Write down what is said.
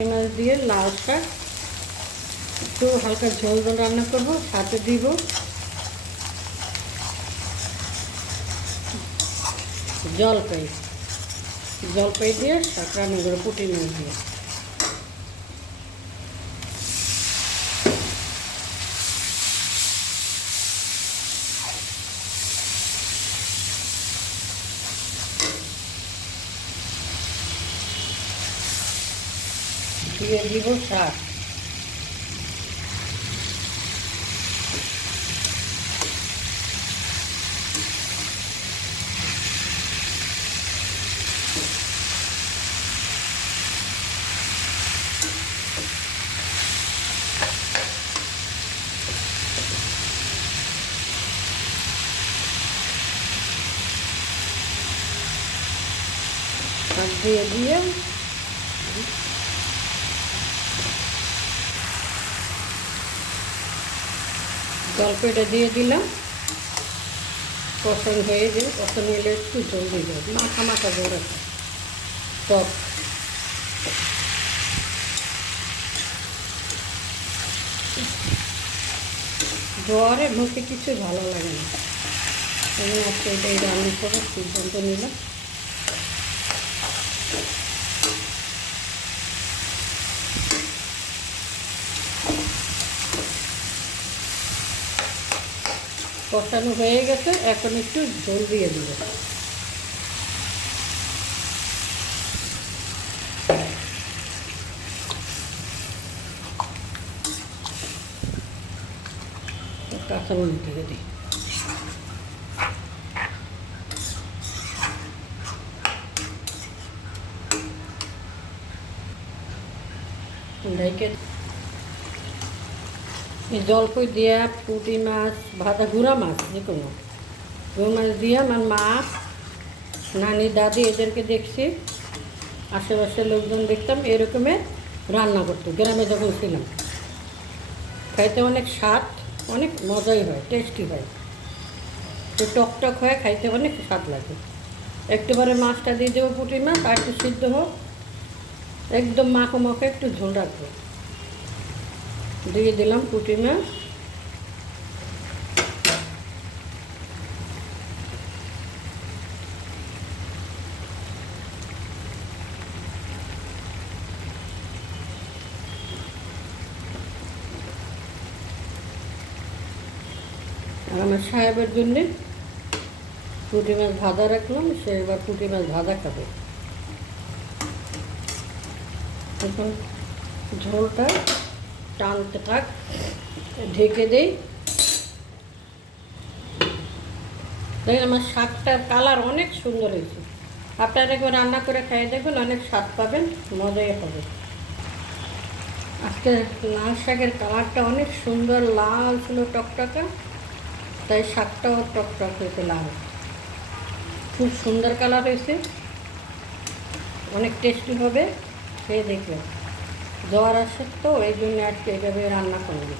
মাছ দিয়ে লাল শাক, একটু হালকা ঝোল ঝোল রান্না করব, সাথে দিব। জলপাই। জলপাই দিয়ে শাক রান্না করে পুটি মাছ দিয়ে দিয়ে দিব শাক শাক দিয়ে দিয়ে জলপাইটা দিয়ে দিলাম। কষন হয়ে যায় কষন এলে একটু জল দিয়ে যাবে মাখা মাখা টক। জ্বরে মুখে কিছু ভালো লাগে না। আমি আজকে এটাই রান্না করে সিদ্ধান্ত নিলাম। কষানো হয়ে গেছে এখন একটু ঝোল দিয়ে দিব। কাঁচামরিচ দিয়ে দিই। ঢেকে এই জলপই দিয়া, পুঁটি মাছ, ভাজা গুঁড়া মাছ, যে কোনো। গুঁড়ো মাছ দিয়ে আমার মা, নানি, দাদি এদেরকে দেখছি। আশেপাশের লোকজন দেখতাম এরকমের রান্না করতো। গ্রামে যখন ছিলাম, খাইতে অনেক স্বাদ, অনেক মজাই হয় টেস্টি হয়। তো টকটক টক হয়, খাইতে অনেক স্বাদ লাগে। একটুবারে মাছটা দিয়ে দেবো পুঁটি মাছ, আর একটু সিদ্ধ হোক। একদম মাখো মাখো, একটু ঝোল রাখব। দিয়ে দিলাম পুঁটি মাছ। আর আমার সাহেবের জন্যে পুঁটি মাছ ভাজা রাখলাম, সে এবার পুঁটি মাছ ভাজা খাবে। এখন ঝোলটা টানতে থাক, ঢেকে দেই। দেখেন আমার শাকটার কালার অনেক সুন্দর হয়েছে। আপনারা একবার রান্না করে খাইয়ে দেখবেন, অনেক স্বাদ পাবেন, মজাই হবে। আজকে লাল শাকের কালারটা অনেক সুন্দর, লাল ছিল টকটকা, তাই শাকটাও টকটক হয়েছে লাল। খুব সুন্দর কালার হয়েছে। অনেক টেস্টি হবে, খেয়ে দেখবেন। জ্বর আসে তো এই জন্য আজকে এইভাবে রান্না করব